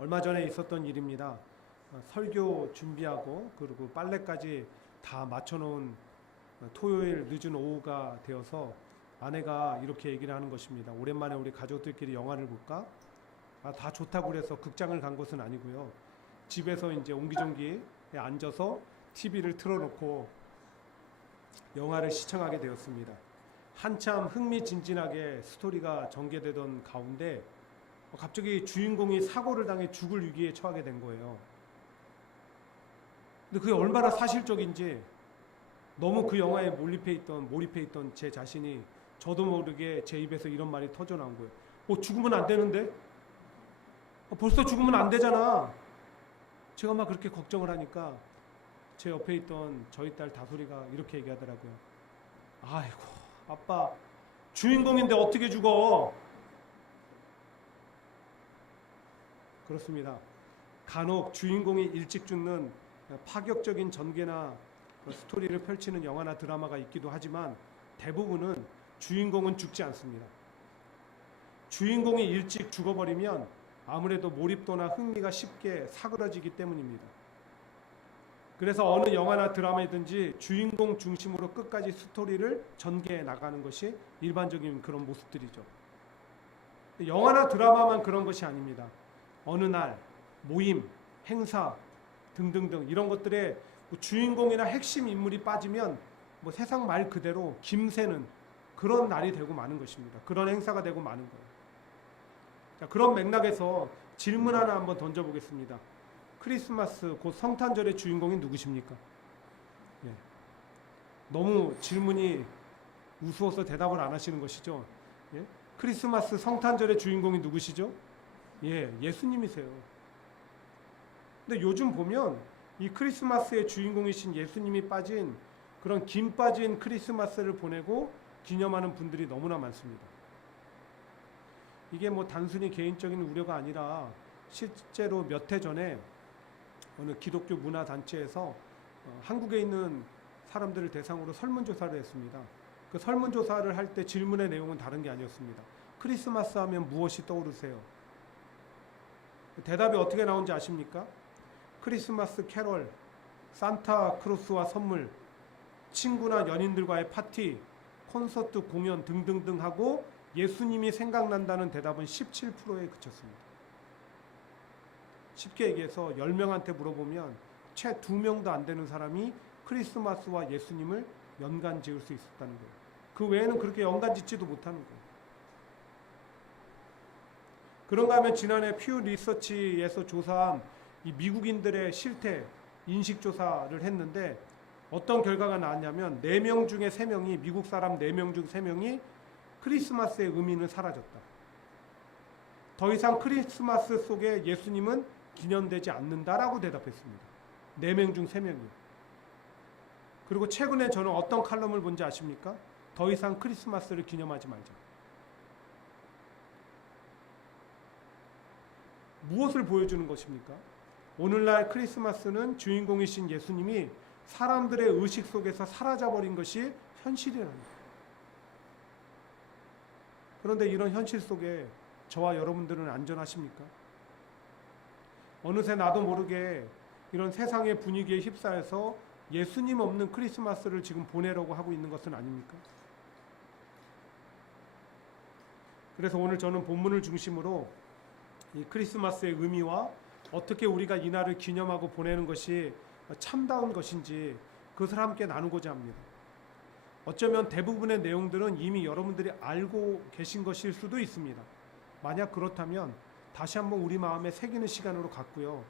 얼마 전에 있었던 일입니다. 설교 준비하고 그리고 빨래까지 다 맞춰놓은 토요일 늦은 오후가 되어서 아내가 이렇게 얘기를 하는 것입니다. 오랜만에 우리 가족들끼리 영화를 볼까? 다 좋다고 그래서 극장을 간 것은 아니고요. 집에서 이제 옹기종기에 앉아서 TV를 틀어놓고 영화를 시청하게 되었습니다. 한참 흥미진진하게 스토리가 전개되던 가운데 갑자기 주인공이 사고를 당해 죽을 위기에 처하게 된 거예요. 근데 그게 얼마나 사실적인지 너무 그 영화에 몰입해 있던 제 자신이 저도 모르게 제 입에서 이런 말이 터져 나온 거예요. 죽으면 안 되는데? 벌써 죽으면 안 되잖아. 제가 막 그렇게 걱정을 하니까 제 옆에 있던 저희 딸 다솔이가 이렇게 얘기하더라고요. 아이고, 아빠, 주인공인데 어떻게 죽어? 그렇습니다. 간혹 주인공이 일찍 죽는 파격적인 전개나 스토리를 펼치는 영화나 드라마가 있기도 하지만 대부분은 주인공은 죽지 않습니다. 주인공이 일찍 죽어버리면 아무래도 몰입도나 흥미가 쉽게 사그러지기 때문입니다. 그래서 어느 영화나 드라마이든지 주인공 중심으로 끝까지 스토리를 전개해 나가는 것이 일반적인 그런 모습들이죠. 영화나 드라마만 그런 것이 아닙니다. 어느 날, 모임, 행사 등등등 이런 것들에 주인공이나 핵심 인물이 빠지면 세상 말 그대로 김새는 그런 날이 되고 마는 것입니다. 그런 행사가 되고 마는 거예요. 자, 그런 맥락에서 질문 하나 한번 던져보겠습니다. 크리스마스 곧 성탄절의 주인공이 누구십니까? 예. 너무 질문이 우스워서 대답을 안 하시는 것이죠. 예? 크리스마스 성탄절의 주인공이 누구시죠? 예수님이세요. 근데 요즘 보면 이 크리스마스의 주인공이신 예수님이 빠진 그런 김 빠진 크리스마스를 보내고 기념하는 분들이 너무나 많습니다. 이게 단순히 개인적인 우려가 아니라 실제로 몇 해 전에 어느 기독교 문화 단체에서 한국에 있는 사람들을 대상으로 설문조사를 했습니다. 그 설문조사를 할 때 질문의 내용은 다른 게 아니었습니다. 크리스마스 하면 무엇이 떠오르세요? 대답이 어떻게 나온지 아십니까? 크리스마스 캐럴, 산타크로스와 선물, 친구나 연인들과의 파티, 콘서트 공연 등등등 하고 예수님이 생각난다는 대답은 17%에 그쳤습니다. 쉽게 얘기해서 10명한테 물어보면 채 2명도 안 되는 사람이 크리스마스와 예수님을 연관 지을 수 있었다는 거예요. 그 외에는 그렇게 연관 짓지도 못하는 거예요. 그런가 하면 지난해 퓨 리서치에서 조사한 이 미국인들의 실태 인식조사를 했는데 어떤 결과가 나왔냐면 4명 중에 3명이 미국 사람 4명 중 3명이 크리스마스의 의미는 사라졌다. 더 이상 크리스마스 속에 예수님은 기념되지 않는다라고 대답했습니다. 4명 중 3명이요. 그리고 최근에 저는 어떤 칼럼을 본지 아십니까? 더 이상 크리스마스를 기념하지 말자. 무엇을 보여주는 것입니까? 오늘날 크리스마스는 주인공이신 예수님이 사람들의 의식 속에서 사라져버린 것이 현실이라는 거예요. 그런데 이런 현실 속에 저와 여러분들은 안전하십니까? 어느새 나도 모르게 이런 세상의 분위기에 휩싸여서 예수님 없는 크리스마스를 지금 보내려고 하고 있는 것은 아닙니까? 그래서 오늘 저는 본문을 중심으로 이 크리스마스의 의미와 어떻게 우리가 이 날을 기념하고 보내는 것이 참다운 것인지 그것을 함께 나누고자 합니다. 어쩌면 대부분의 내용들은 이미 여러분들이 알고 계신 것일 수도 있습니다. 만약 그렇다면 다시 한번 우리 마음에 새기는 시간으로 갖고요.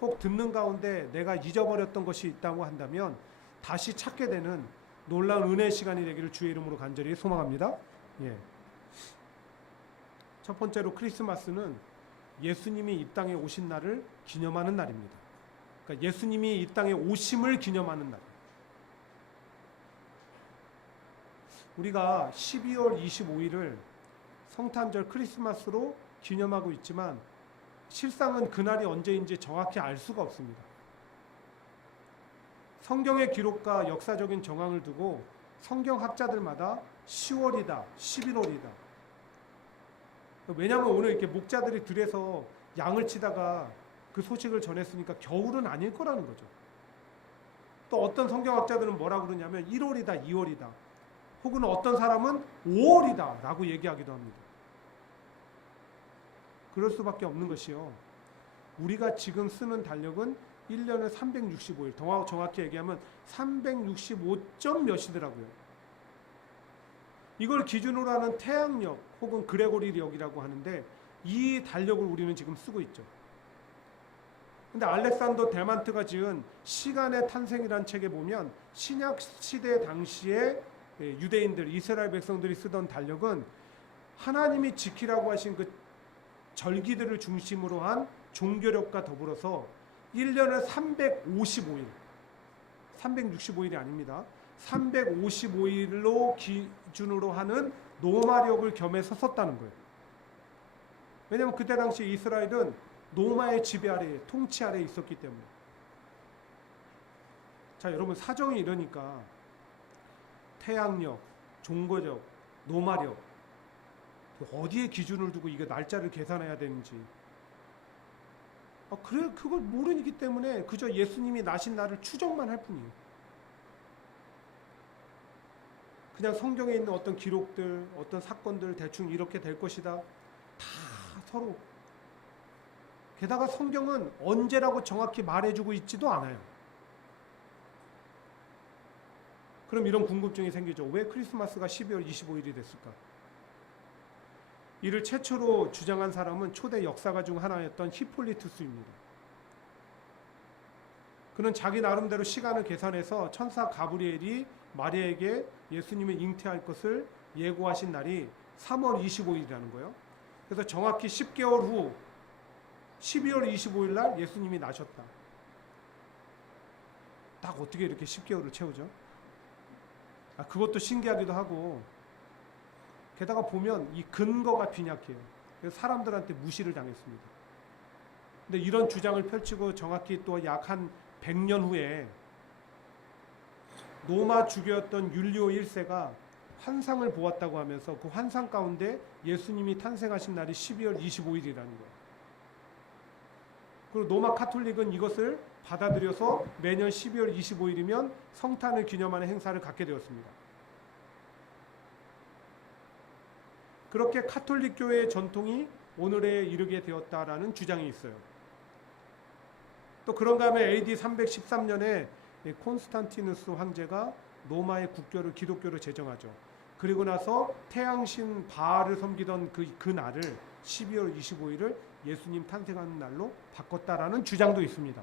혹 듣는 가운데 내가 잊어버렸던 것이 있다고 한다면 다시 찾게 되는 놀라운 은혜의 시간이 되기를 주의 이름으로 간절히 소망합니다. 첫 번째로 크리스마스는 예수님이 이 땅에 오신 날을 기념하는 날입니다. 그러니까 예수님이 이 땅에 오심을 기념하는 날. 우리가 12월 25일을 성탄절 크리스마스로 기념하고 있지만 실상은 그날이 언제인지 정확히 알 수가 없습니다. 성경의 기록과 역사적인 정황을 두고 성경학자들마다 10월이다, 11월이다. 왜냐하면 오늘 이렇게 목자들이 들에서 양을 치다가 그 소식을 전했으니까 겨울은 아닐 거라는 거죠. 또 어떤 성경학자들은 뭐라고 그러냐면 1월이다, 2월이다. 혹은 어떤 사람은 5월이다 라고 얘기하기도 합니다. 그럴 수밖에 없는 것이요. 우리가 지금 쓰는 달력은 1년에 365일, 더 정확히 얘기하면 365점 몇이더라고요. 이걸 기준으로 하는 태양력 혹은 그레고리력이라고 하는데 이 달력을 우리는 지금 쓰고 있죠. 근데 알렉산더 데만트가 지은 시간의 탄생이라는 책에 보면 신약 시대 당시에 유대인들, 이스라엘 백성들이 쓰던 달력은 하나님이 지키라고 하신 그 절기들을 중심으로 한 종교력과 더불어서 1년에 355일, 365일이 아닙니다. 355일로 기준으로 하는 노마력을 겸해서 썼다는 거예요. 왜냐하면 그때 당시 이스라엘은 로마의 지배 아래, 통치 아래에 있었기 때문에. 자, 여러분 사정이 이러니까 태양력, 종거력, 노마력 어디에 기준을 두고 이게 날짜를 계산해야 되는지 그래 그걸 모르기 때문에 그저 예수님이 나신 날을 추정만 할 뿐이에요. 그냥 성경에 있는 어떤 기록들, 어떤 사건들 대충 이렇게 될 것이다. 다 서로. 게다가 성경은 언제라고 정확히 말해주고 있지도 않아요. 그럼 이런 궁금증이 생기죠. 왜 크리스마스가 12월 25일이 됐을까? 이를 최초로 주장한 사람은 초대 역사가 중 하나였던 히폴리투스입니다. 그는 자기 나름대로 시간을 계산해서 천사 가브리엘이 마리아에게 예수님을 잉태할 것을 예고하신 날이 3월 25일이라는 거예요. 그래서 정확히 10개월 후 12월 25일 날 예수님이 나셨다. 딱 어떻게 이렇게 10개월을 채우죠? 그것도 신기하기도 하고 게다가 보면 이 근거가 빈약해요. 그래서 사람들한테 무시를 당했습니다. 근데 이런 주장을 펼치고 정확히 또 약 한 100년 후에 로마 주교였던 율리오 1세가 환상을 보았다고 하면서 그 환상 가운데 예수님이 탄생하신 날이 12월 25일이라는 거예요. 그리고 로마 카톨릭은 이것을 받아들여서 매년 12월 25일이면 성탄을 기념하는 행사를 갖게 되었습니다. 그렇게 카톨릭 교회의 전통이 오늘에 이르게 되었다라는 주장이 있어요. 또 그런가 하면 AD 313년에 콘스탄티누스 황제가 로마의 국교를 기독교로 제정하죠. 그리고 나서 태양신 바알을 섬기던 그 날을 12월 25일을 예수님 탄생하는 날로 바꿨다라는 주장도 있습니다.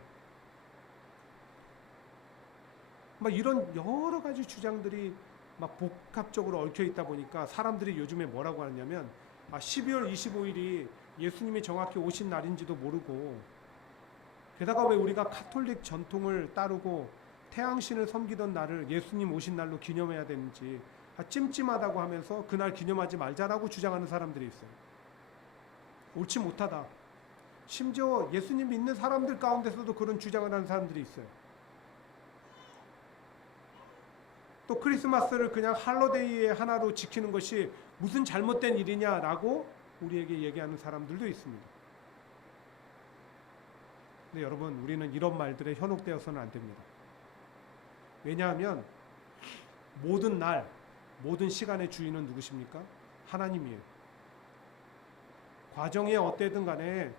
막 이런 여러 가지 주장들이 막 복합적으로 얽혀 있다 보니까 사람들이 요즘에 뭐라고 하냐면 12월 25일이 예수님이 정확히 오신 날인지도 모르고 게다가 왜 우리가 카톨릭 전통을 따르고 태양신을 섬기던 날을 예수님 오신 날로 기념해야 되는지 찜찜하다고 하면서 그날 기념하지 말자라고 주장하는 사람들이 있어요. 옳지 못하다. 심지어 예수님 믿는 사람들 가운데서도 그런 주장을 하는 사람들이 있어요. 또 크리스마스를 그냥 할로데이의 하나로 지키는 것이 무슨 잘못된 일이냐라고 우리에게 얘기하는 사람들도 있습니다. 근데 여러분, 우리는 이런 말들에 현혹되어서는 안 됩니다. 왜냐하면 모든 날, 모든 시간의 주인은 누구십니까? 하나님이에요. 과정이 어때든 간에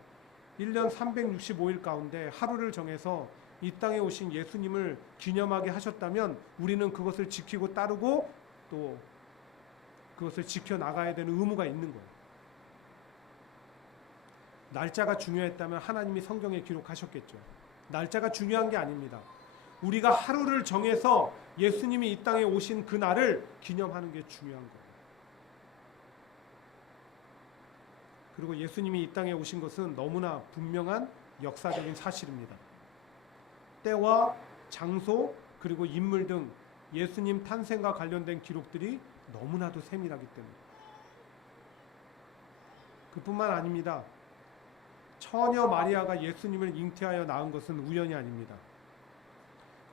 1년 365일 가운데 하루를 정해서 이 땅에 오신 예수님을 기념하게 하셨다면 우리는 그것을 지키고 따르고 또 그것을 지켜나가야 되는 의무가 있는 거예요. 날짜가 중요했다면 하나님이 성경에 기록하셨겠죠. 날짜가 중요한 게 아닙니다. 우리가 하루를 정해서 예수님이 이 땅에 오신 그 날을 기념하는 게 중요한 거예요. 그리고 예수님이 이 땅에 오신 것은 너무나 분명한 역사적인 사실입니다. 때와 장소 그리고 인물 등 예수님 탄생과 관련된 기록들이 너무나도 세밀하기 때문에 그뿐만 아닙니다. 처녀 마리아가 예수님을 잉태하여 낳은 것은 우연이 아닙니다.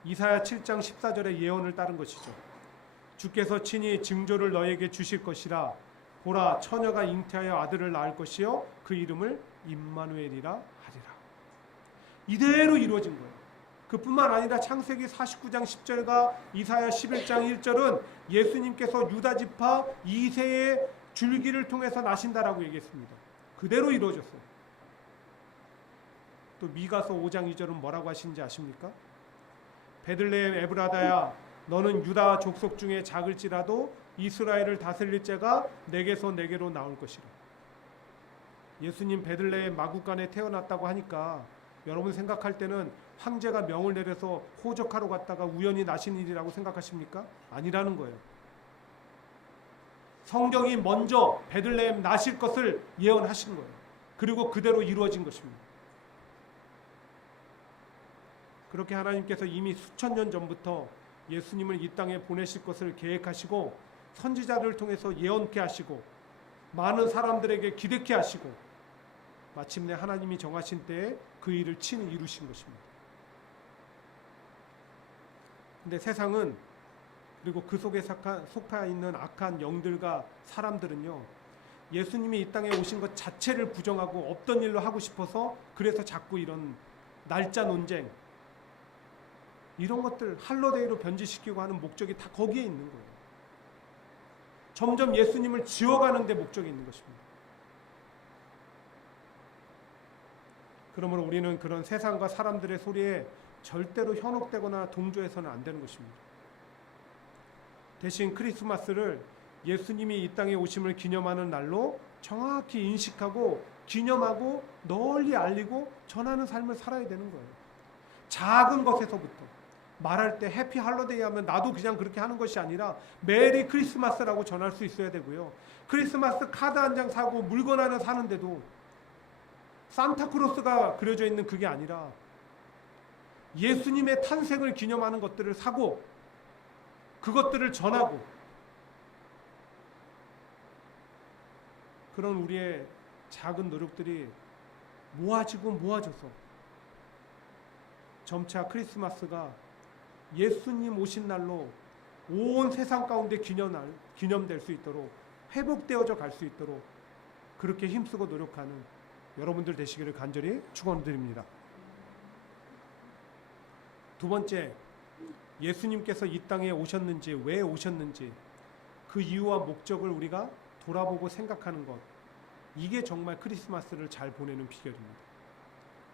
이사야 7장 14절의 예언을 따른 것이죠. 주께서 친히 징조를 너에게 주실 것이라 보라 처녀가 잉태하여 아들을 낳을 것이요 그 이름을 임마누엘이라 하리라. 이대로 이루어진 거예요. 그뿐만 아니라 창세기 49장 10절과 이사야 11장 1절은 예수님께서 유다 지파 이새의 줄기를 통해서 나신다라고 얘기했습니다. 그대로 이루어졌어요. 또 미가서 5장 2절은 뭐라고 하시는지 아십니까? 베들레헴 에브라다야, 너는 유다 족속 중에 작을지라도 이스라엘을 다스릴 자가 내게서 내게로 나올 것이라. 예수님 베들레헴 마구간에 태어났다고 하니까 여러분 생각할 때는 황제가 명을 내려서 호적하러 갔다가 우연히 나신 일이라고 생각하십니까? 아니라는 거예요. 성경이 먼저 베들레헴 나실 것을 예언하신 거예요. 그리고 그대로 이루어진 것입니다. 그렇게 하나님께서 이미 수천 년 전부터 예수님을 이 땅에 보내실 것을 계획하시고 선지자를 통해서 예언케 하시고 많은 사람들에게 기대케 하시고 마침내 하나님이 정하신 때에 그 일을 친히 이루신 것입니다. 근데 세상은, 그리고 그 속에 속하 있는 악한 영들과 사람들은요, 예수님이 이 땅에 오신 것 자체를 부정하고 없던 일로 하고 싶어서, 그래서 자꾸 이런 날짜 논쟁, 이런 것들 할로데이로 변질시키고 하는 목적이 다 거기에 있는 거예요. 점점 예수님을 지워가는 데 목적이 있는 것입니다. 그러므로 우리는 그런 세상과 사람들의 소리에 절대로 현혹되거나 동조해서는 안 되는 것입니다. 대신 크리스마스를 예수님이 이 땅에 오심을 기념하는 날로 정확히 인식하고 기념하고 널리 알리고 전하는 삶을 살아야 되는 거예요. 작은 것에서부터 말할 때 해피 할로데이 하면 나도 그냥 그렇게 하는 것이 아니라 메리 크리스마스라고 전할 수 있어야 되고요. 크리스마스 카드 한 장 사고 물건 하나 사는데도 산타크로스가 그려져 있는 그게 아니라 예수님의 탄생을 기념하는 것들을 사고 그것들을 전하고, 그런 우리의 작은 노력들이 모아져서 점차 크리스마스가 예수님 오신 날로 온 세상 가운데 기념될 수 있도록, 회복되어져 갈 수 있도록 그렇게 힘쓰고 노력하는 여러분들 되시기를 간절히 축원드립니다. 두 번째, 예수님께서 이 땅에 오셨는지, 왜 오셨는지, 그 이유와 목적을 우리가 돌아보고 생각하는 것, 이게 정말 크리스마스를 잘 보내는 비결입니다.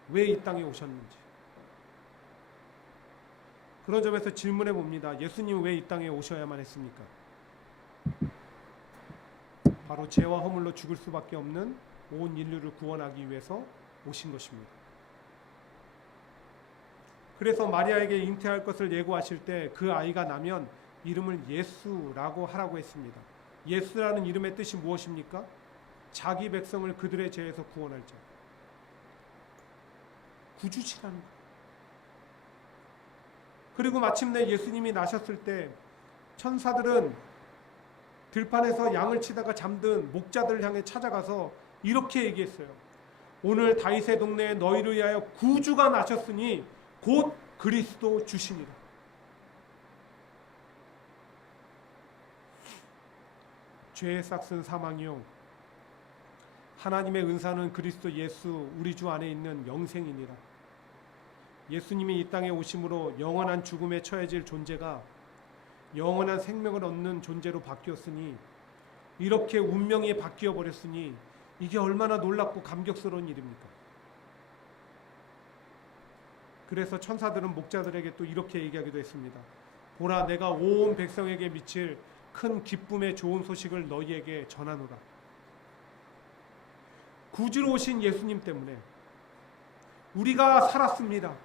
왜 이 땅에 오셨는지. 그런 점에서 질문해 봅니다. 예수님 왜 이 땅에 오셔야만 했습니까? 바로 죄와 허물로 죽을 수밖에 없는 온 인류를 구원하기 위해서 오신 것입니다. 그래서 마리아에게 잉태할 것을 예고하실 때 그 아이가 나면 이름을 예수라고 하라고 했습니다. 예수라는 이름의 뜻이 무엇입니까? 자기 백성을 그들의 죄에서 구원할 자, 구주시라는 것. 그리고 마침내 예수님이 나셨을 때 천사들은 들판에서 양을 치다가 잠든 목자들을 향해 찾아가서 이렇게 얘기했어요. 오늘 다윗의 동네에 너희를 위하여 구주가 나셨으니 곧 그리스도 주시니라. 죄의 싹슨 사망이요, 하나님의 은사는 그리스도 예수 우리 주 안에 있는 영생이니라. 예수님이 이 땅에 오심으로 영원한 죽음에 처해질 존재가 영원한 생명을 얻는 존재로 바뀌었으니, 이렇게 운명이 바뀌어 버렸으니 이게 얼마나 놀랍고 감격스러운 일입니까? 그래서 천사들은 목자들에게 또 이렇게 얘기하기도 했습니다. 보라, 내가 온 백성에게 미칠 큰 기쁨의 좋은 소식을 너희에게 전하노라. 구주로 오신 예수님 때문에 우리가 살았습니다.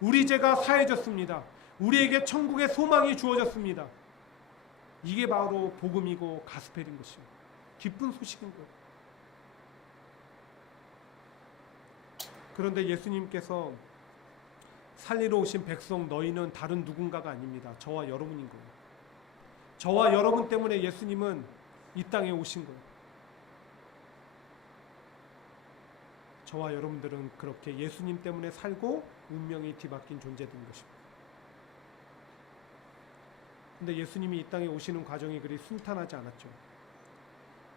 우리 죄가 사해졌습니다. 우리에게 천국의 소망이 주어졌습니다. 이게 바로 복음이고 가스펠인 것이요, 기쁜 소식인 거예요. 그런데 예수님께서 살리러 오신 백성 너희는 다른 누군가가 아닙니다. 저와 여러분인 거예요. 저와 여러분 때문에 예수님은 이 땅에 오신 거예요. 저와 여러분들은 그렇게 예수님 때문에 살고 운명이 뒤바뀐 존재된 것입니다. 근데 예수님이 이 땅에 오시는 과정이 그리 순탄하지 않았죠.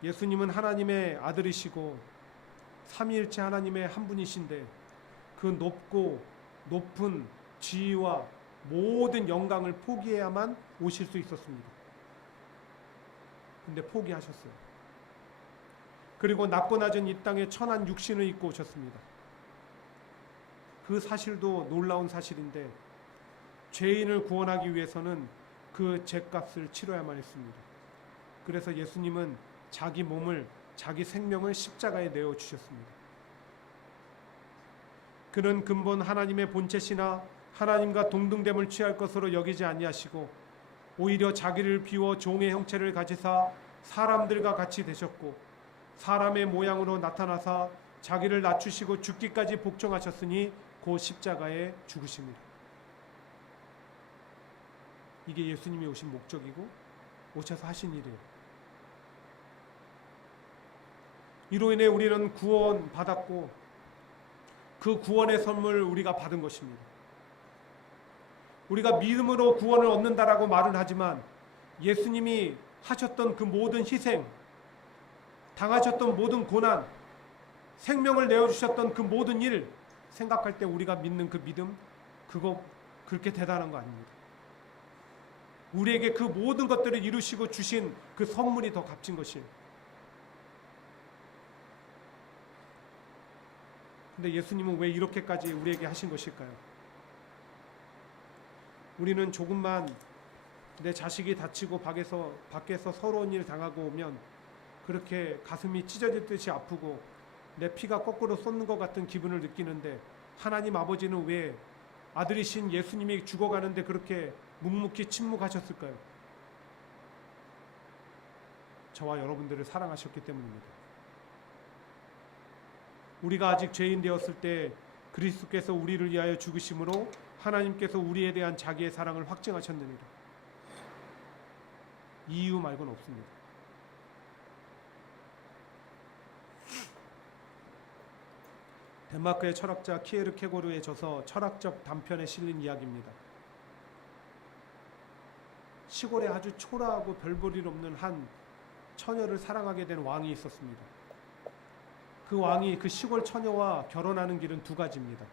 예수님은 하나님의 아들이시고 삼위일체 하나님의 한 분이신데 그 높은 지위와 모든 영광을 포기해야만 오실 수 있었습니다. 근데 포기하셨어요. 그리고 낮고 낮은 이 땅에 천한 육신을 입고 오셨습니다. 그 사실도 놀라운 사실인데 죄인을 구원하기 위해서는 그 죄값을 치러야만 했습니다. 그래서 예수님은 자기 몸을, 자기 생명을 십자가에 내어주셨습니다. 그는 근본 하나님의 본체시나 하나님과 동등됨을 취할 것으로 여기지 아니하시고 오히려 자기를 비워 종의 형체를 가지사 사람들과 같이 되셨고 사람의 모양으로 나타나사 자기를 낮추시고 죽기까지 복종하셨으니 그 십자가에 죽으십니다. 이게 예수님이 오신 목적이고 오셔서 하신 일이에요. 이로 인해 우리는 구원받았고 그 구원의 선물 우리가 받은 것입니다. 우리가 믿음으로 구원을 얻는다라고 말은 하지만 예수님이 하셨던 그 모든 희생, 당하셨던 모든 고난, 생명을 내어주셨던 그 모든 일 생각할 때 우리가 믿는 그 믿음, 그거 그렇게 대단한 거 아닙니다. 우리에게 그 모든 것들을 이루시고 주신 그 선물이 더 값진 것이에요. 근데 예수님은 왜 이렇게까지 우리에게 하신 것일까요? 우리는 조금만 내 자식이 다치고 밖에서 서러운 일 당하고 오면 그렇게 가슴이 찢어질 듯이 아프고 내 피가 거꾸로 쏟는 것 같은 기분을 느끼는데 하나님 아버지는 왜 아들이신 예수님이 죽어가는데 그렇게 묵묵히 침묵하셨을까요? 저와 여러분들을 사랑하셨기 때문입니다. 우리가 아직 죄인 되었을 때 그리스도께서 우리를 위하여 죽으심으로 하나님께서 우리에 대한 자기의 사랑을 확증하셨느니라. 이유 말고는 없습니다. 덴마크의 철학자 키에르케고르의 저서 철학적 단편에 실린 이야기입니다. 시골에 아주 초라하고 별볼일 없는 한 처녀를 사랑하게 된 왕이 있었습니다. 그 왕이 그 시골 처녀와 결혼하는 길은 두 가지입니다.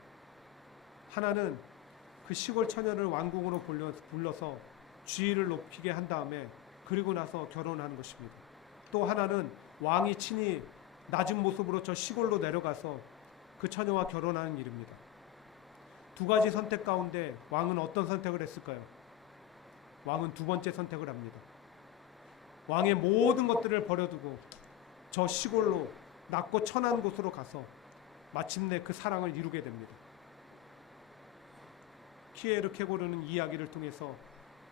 하나는 그 시골 처녀를 왕궁으로 불러서 지위를 높이게 한 다음에 그리고 나서 결혼하는 것입니다. 또 하나는 왕이 친히 낮은 모습으로 저 시골로 내려가서 그 처녀와 결혼하는 일입니다. 두 가지 선택 가운데 왕은 어떤 선택을 했을까요? 왕은 두 번째 선택을 합니다. 왕의 모든 것들을 버려두고 저 시골로 낮고 천한 곳으로 가서 마침내 그 사랑을 이루게 됩니다. 키에르케고르는 이 이야기를 통해서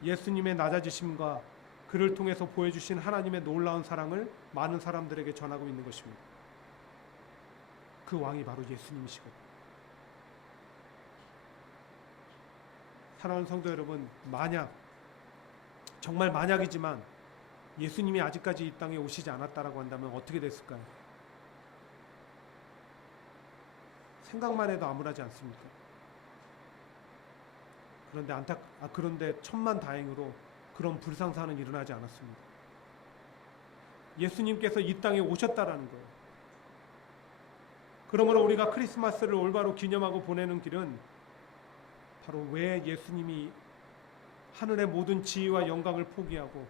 예수님의 낮아지심과 그를 통해서 보여주신 하나님의 놀라운 사랑을 많은 사람들에게 전하고 있는 것입니다. 그 왕이 바로 예수님이시거든요. 사랑하는 성도 여러분, 정말 만약이지만 예수님이 아직까지 이 땅에 오시지 않았다라고 한다면 어떻게 됐을까요? 생각만 해도 암울하지 않습니까? 그런데 천만 다행으로 그런 불상사는 일어나지 않았습니다. 예수님께서 이 땅에 오셨다라는 거예요. 그러므로 우리가 크리스마스를 올바로 기념하고 보내는 길은 바로 왜 예수님이 하늘의 모든 지위와 영광을 포기하고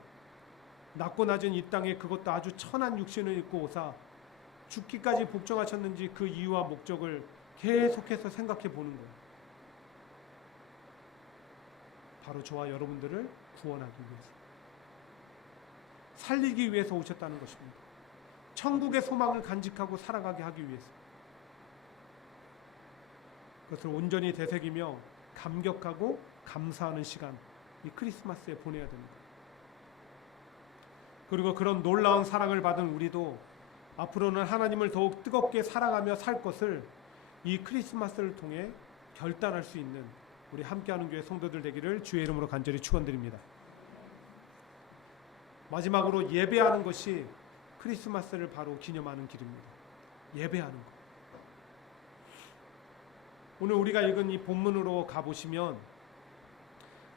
낮고 낮은 이 땅에 그것도 아주 천한 육신을 입고 오사 죽기까지 복종하셨는지 그 이유와 목적을 계속해서 생각해 보는 거예요. 바로 저와 여러분들을 구원하기 위해서, 살리기 위해서 오셨다는 것입니다. 천국의 소망을 간직하고 살아가게 하기 위해서. 그것을 온전히 되새기며 감격하고 감사하는 시간, 이 크리스마스에 보내야 됩니다. 그리고 그런 놀라운 사랑을 받은 우리도 앞으로는 하나님을 더욱 뜨겁게 사랑하며 살 것을 이 크리스마스를 통해 결단할 수 있는 우리 함께하는 교회 성도들 되기를 주의 이름으로 간절히 축원드립니다. 마지막으로 예배하는 것이 크리스마스를 바로 기념하는 길입니다. 예배하는 것. 오늘 우리가 읽은 이 본문으로 가보시면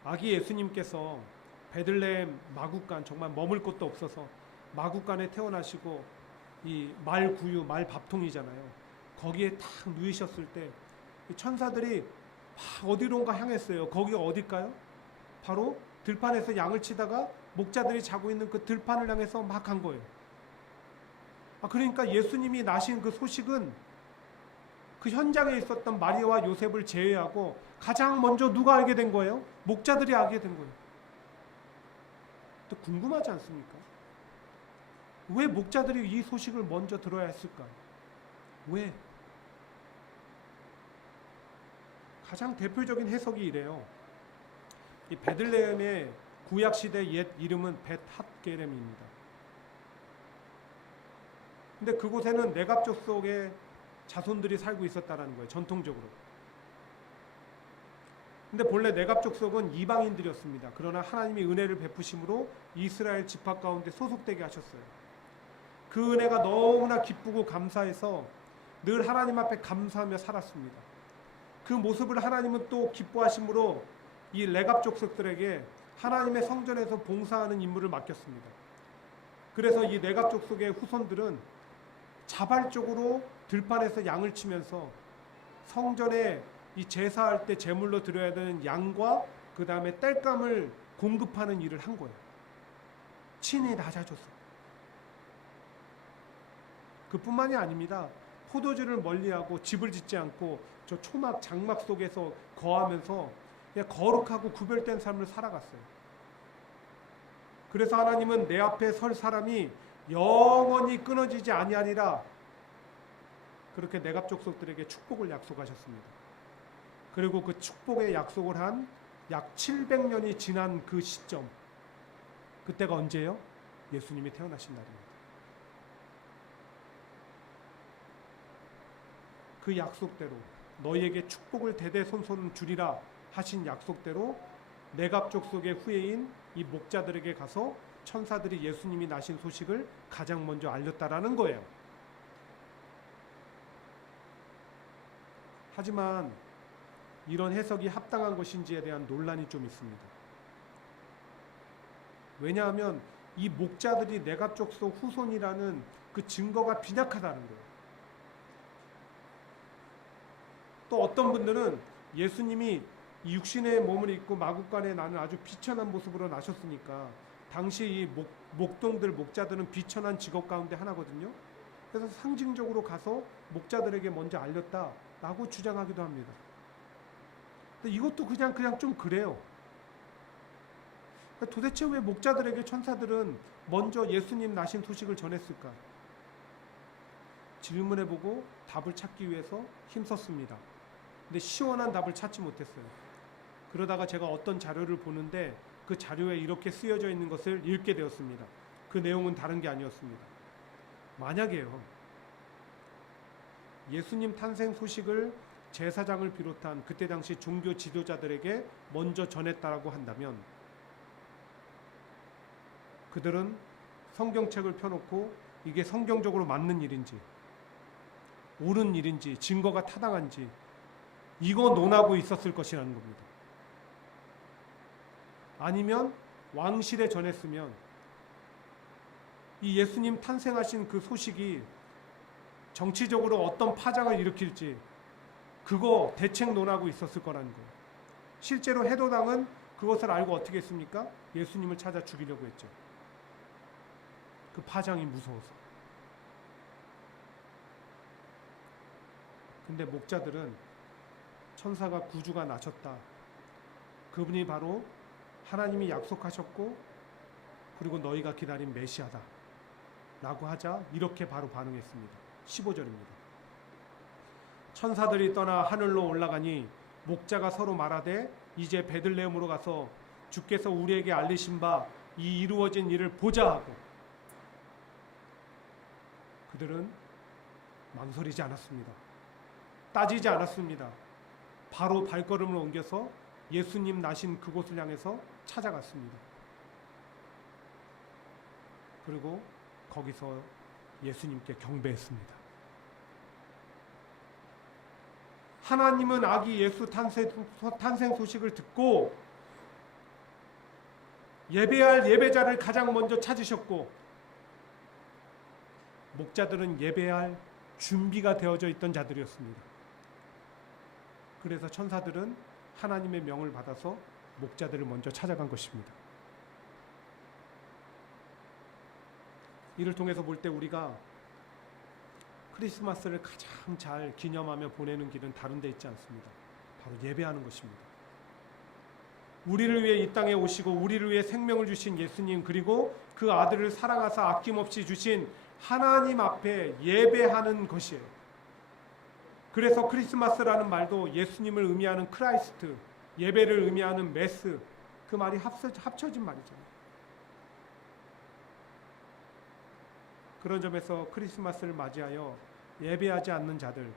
아기 예수님께서 베들레헴 마구간, 정말 머물 곳도 없어서 마구간에 태어나시고 이 말구유, 말밥통이잖아요. 거기에 탁 누이셨을 때 천사들이 막 어디론가 향했어요. 거기가 어딜까요? 바로 들판에서 양을 치다가 목자들이 자고 있는 그 들판을 향해서 막 간 거예요. 그러니까 예수님이 나신 그 소식은 그 현장에 있었던 마리아와 요셉을 제외하고 가장 먼저 누가 알게 된 거예요? 목자들이 알게 된 거예요. 또 궁금하지 않습니까? 왜 목자들이 이 소식을 먼저 들어야 했을까? 왜? 가장 대표적인 해석이 이래요. 이 베들레헴의 구약시대 옛 이름은 벳핫게렘입니다. 근데 그곳에는 내갑 족속의 자손들이 살고 있었다는 거예요. 전통적으로. 근데 본래 내갑 족속은 이방인들이었습니다. 그러나 하나님이 은혜를 베푸심으로 이스라엘 지파 가운데 소속되게 하셨어요. 그 은혜가 너무나 기쁘고 감사해서 늘 하나님 앞에 감사하며 살았습니다. 그 모습을 하나님은 또 기뻐하심으로 이 레갑 족속들에게 하나님의 성전에서 봉사하는 임무를 맡겼습니다. 그래서 이 레갑 족속의 후손들은 자발적으로 들판에서 양을 치면서 성전에 이 제사할 때 제물로 드려야 되는 양과 그 다음에 땔감을 공급하는 일을 한 거예요. 친히 낮아줘서. 그뿐만이 아닙니다. 포도주를 멀리하고 집을 짓지 않고 저 초막 장막 속에서 거하면서 그냥 거룩하고 구별된 삶을 살아갔어요. 그래서 하나님은 내 앞에 설 사람이 영원히 끊어지지 아니하리라 그렇게 내갑 족속들에게 축복을 약속하셨습니다. 그리고 그 축복의 약속을 한 약 700년이 지난 그 시점, 그때가 언제예요? 예수님이 태어나신 날입니다. 그 약속대로 너희에게 축복을 대대손손 주리라 하신 약속대로 내갑 족속의 후예인 이 목자들에게 가서 천사들이 예수님이 나신 소식을 가장 먼저 알렸다라는 거예요. 하지만 이런 해석이 합당한 것인지에 대한 논란이 좀 있습니다. 왜냐하면 이 목자들이 내갑 족속 후손이라는 그 증거가 빈약하다는 거예요. 또 어떤 분들은 예수님이 육신의 몸을 입고 마구간에 나는 아주 비천한 모습으로 나셨으니까 당시 이 목동들 목자들은 비천한 직업 가운데 하나거든요. 그래서 상징적으로 가서 목자들에게 먼저 알렸다라고 주장하기도 합니다. 근데 이것도 그냥 좀 그래요. 도대체 왜 목자들에게 천사들은 먼저 예수님 나신 소식을 전했을까? 질문해보고 답을 찾기 위해서 힘썼습니다. 근데 시원한 답을 찾지 못했어요. 그러다가 제가 어떤 자료를 보는데 그 자료에 이렇게 쓰여져 있는 것을 읽게 되었습니다. 그 내용은 다른 게 아니었습니다. 만약에요, 예수님 탄생 소식을 제사장을 비롯한 그때 당시 종교 지도자들에게 먼저 전했다라고 한다면 그들은 성경책을 펴놓고 이게 성경적으로 맞는 일인지 옳은 일인지 증거가 타당한지 이거 논하고 있었을 것이라는 겁니다. 아니면 왕실에 전했으면 이 예수님 탄생하신 그 소식이 정치적으로 어떤 파장을 일으킬지 그거 대책 논하고 있었을 거라는 거예요. 실제로 헤로당은 그것을 알고 어떻게 했습니까? 예수님을 찾아 죽이려고 했죠. 그 파장이 무서워서. 근데 목자들은 천사가 구주가 나셨다. 그분이 바로 하나님이 약속하셨고 그리고 너희가 기다린 메시아다 라고 하자 이렇게 바로 반응했습니다. 15절입니다. 천사들이 떠나 하늘로 올라가니 목자가 서로 말하되 이제 베들레헴으로 가서 주께서 우리에게 알리신 바 이 이루어진 일을 보자 하고 그들은 망설이지 않았습니다. 따지지 않았습니다. 바로 발걸음을 옮겨서 예수님 나신 그곳을 향해서 찾아갔습니다. 그리고 거기서 예수님께 경배했습니다. 하나님은 아기 예수 탄생 소식을 듣고 예배할 예배자를 가장 먼저 찾으셨고 목자들은 예배할 준비가 되어져 있던 자들이었습니다. 그래서 천사들은 하나님의 명을 받아서 목자들을 먼저 찾아간 것입니다. 이를 통해서 볼 때 우리가 크리스마스를 가장 잘 기념하며 보내는 길은 다른 데 있지 않습니다. 바로 예배하는 것입니다. 우리를 위해 이 땅에 오시고 우리를 위해 생명을 주신 예수님, 그리고 그 아들을 사랑하사 아낌없이 주신 하나님 앞에 예배하는 것이에요. 그래서 크리스마스라는 말도 예수님을 의미하는 크라이스트, 예배를 의미하는 메스, 그 말이 합쳐진 말이죠. 그런 점에서 크리스마스를 맞이하여 예배하지 않는 자들,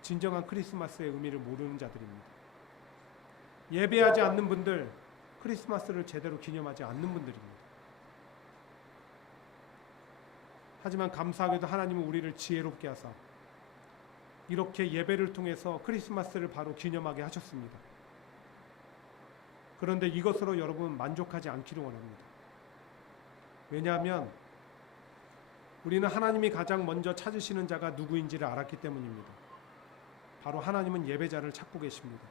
진정한 크리스마스의 의미를 모르는 자들입니다. 예배하지 않는 분들, 크리스마스를 제대로 기념하지 않는 분들입니다. 하지만 감사하게도 하나님은 우리를 지혜롭게 하사 이렇게 예배를 통해서 크리스마스를 바로 기념하게 하셨습니다. 그런데 이것으로 여러분 만족하지 않기를 원합니다. 왜냐하면 우리는 하나님이 가장 먼저 찾으시는 자가 누구인지를 알았기 때문입니다. 바로 하나님은 예배자를 찾고 계십니다.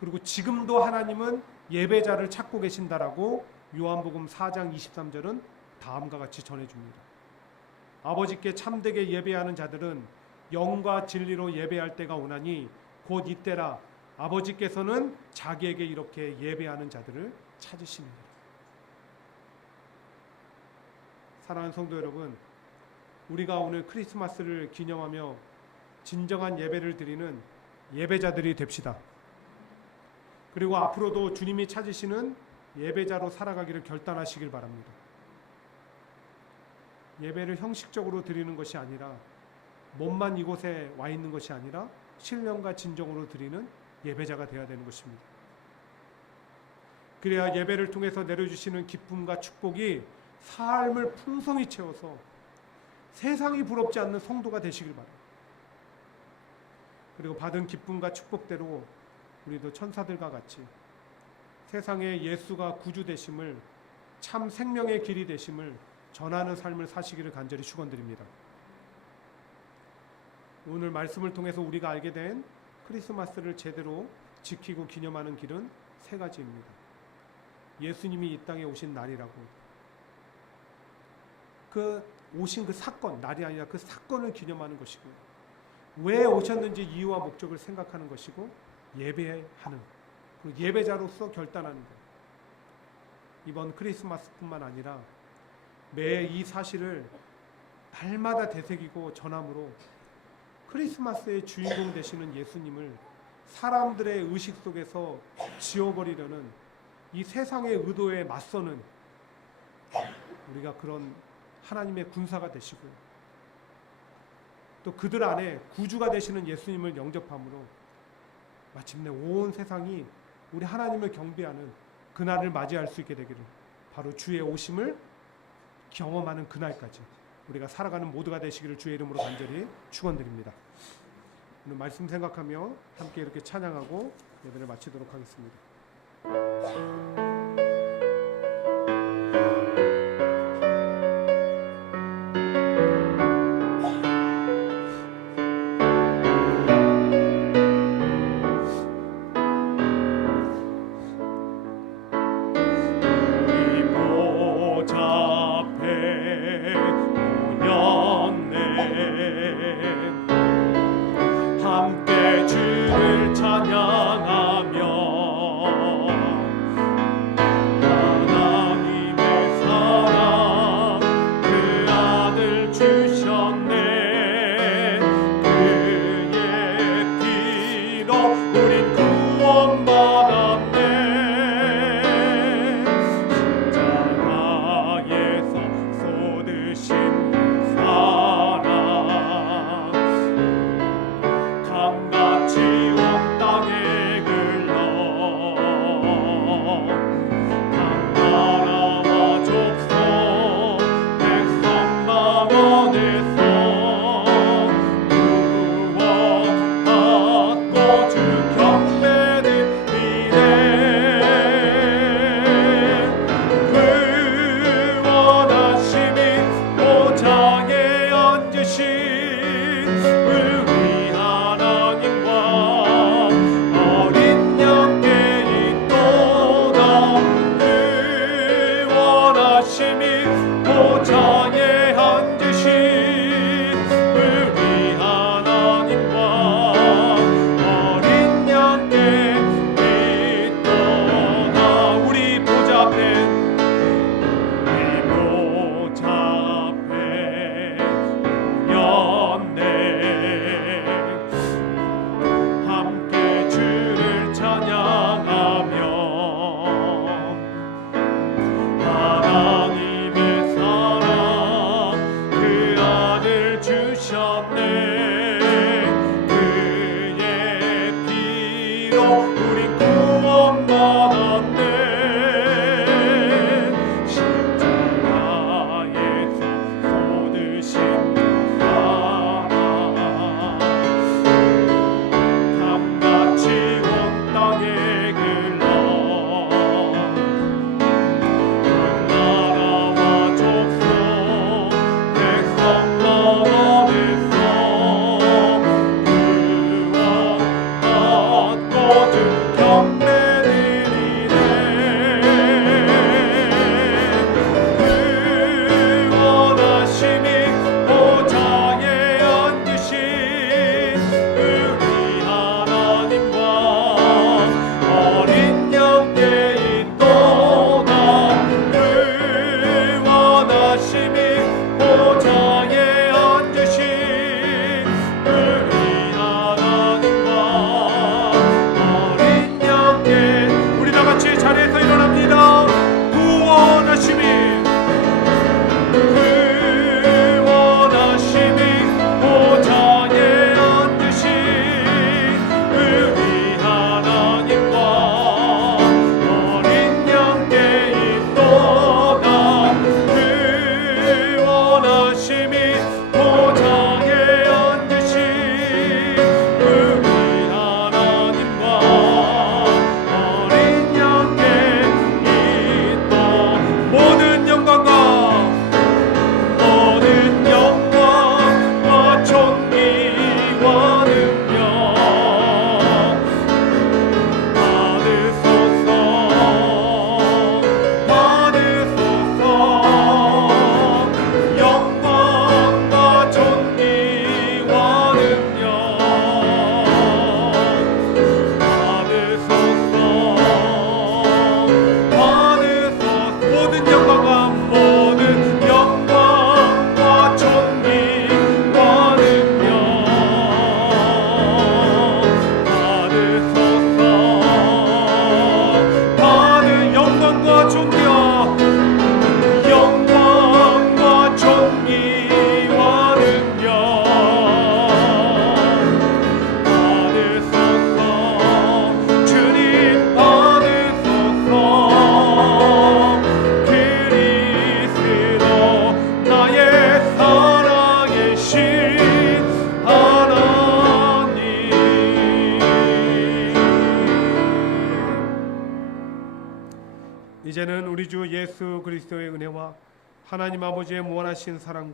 그리고 지금도 하나님은 예배자를 찾고 계신다라고 요한복음 4장 23절은 다음과 같이 전해줍니다. 아버지께 참되게 예배하는 자들은 영과 진리로 예배할 때가 오나니 곧 이때라. 아버지께서는 자기에게 이렇게 예배하는 자들을 찾으십니다. 사랑하는 성도 여러분, 우리가 오늘 크리스마스를 기념하며 진정한 예배를 드리는 예배자들이 됩시다. 그리고 앞으로도 주님이 찾으시는 예배자로 살아가기를 결단하시길 바랍니다. 예배를 형식적으로 드리는 것이 아니라, 몸만 이곳에 와 있는 것이 아니라 신령과 진정으로 드리는 예배자가 되어야 되는 것입니다. 그래야 예배를 통해서 내려주시는 기쁨과 축복이 삶을 풍성히 채워서 세상이 부럽지 않는 성도가 되시길 바랍니다. 그리고 받은 기쁨과 축복대로 우리도 천사들과 같이 세상에 예수가 구주 되심을, 참 생명의 길이 되심을 전하는 삶을 사시기를 간절히 축원드립니다. 오늘 말씀을 통해서 우리가 알게 된 크리스마스를 제대로 지키고 기념하는 길은 세 가지입니다. 예수님이 이 땅에 오신 날이라고, 그 오신 그 사건, 날이 아니라 그 사건을 기념하는 것이고, 왜 오셨는지 이유와 목적을 생각하는 것이고, 예배하는, 그 예배자로서 결단하는 것. 이번 크리스마스뿐만 아니라 매 이 사실을 날마다 되새기고 전함으로 크리스마스의 주인공 되시는 예수님을 사람들의 의식 속에서 지워버리려는 이 세상의 의도에 맞서는 우리가 그런 하나님의 군사가 되시고, 또 그들 안에 구주가 되시는 예수님을 영접함으로 마침내 온 세상이 우리 하나님을 경배하는 그날을 맞이할 수 있게 되기를, 바로 주의 오심을 경험하는 그날까지 우리가 살아가는 모두가 되시기를 주의 이름으로 간절히 축원드립니다. 오늘 말씀 생각하며 함께 이렇게 찬양하고 예배를 마치도록 하겠습니다. 함께 주를 찬양하며 이제는 우리 주 예수 그리스도의 은혜와 하나님 아버지의 무한하신 사랑과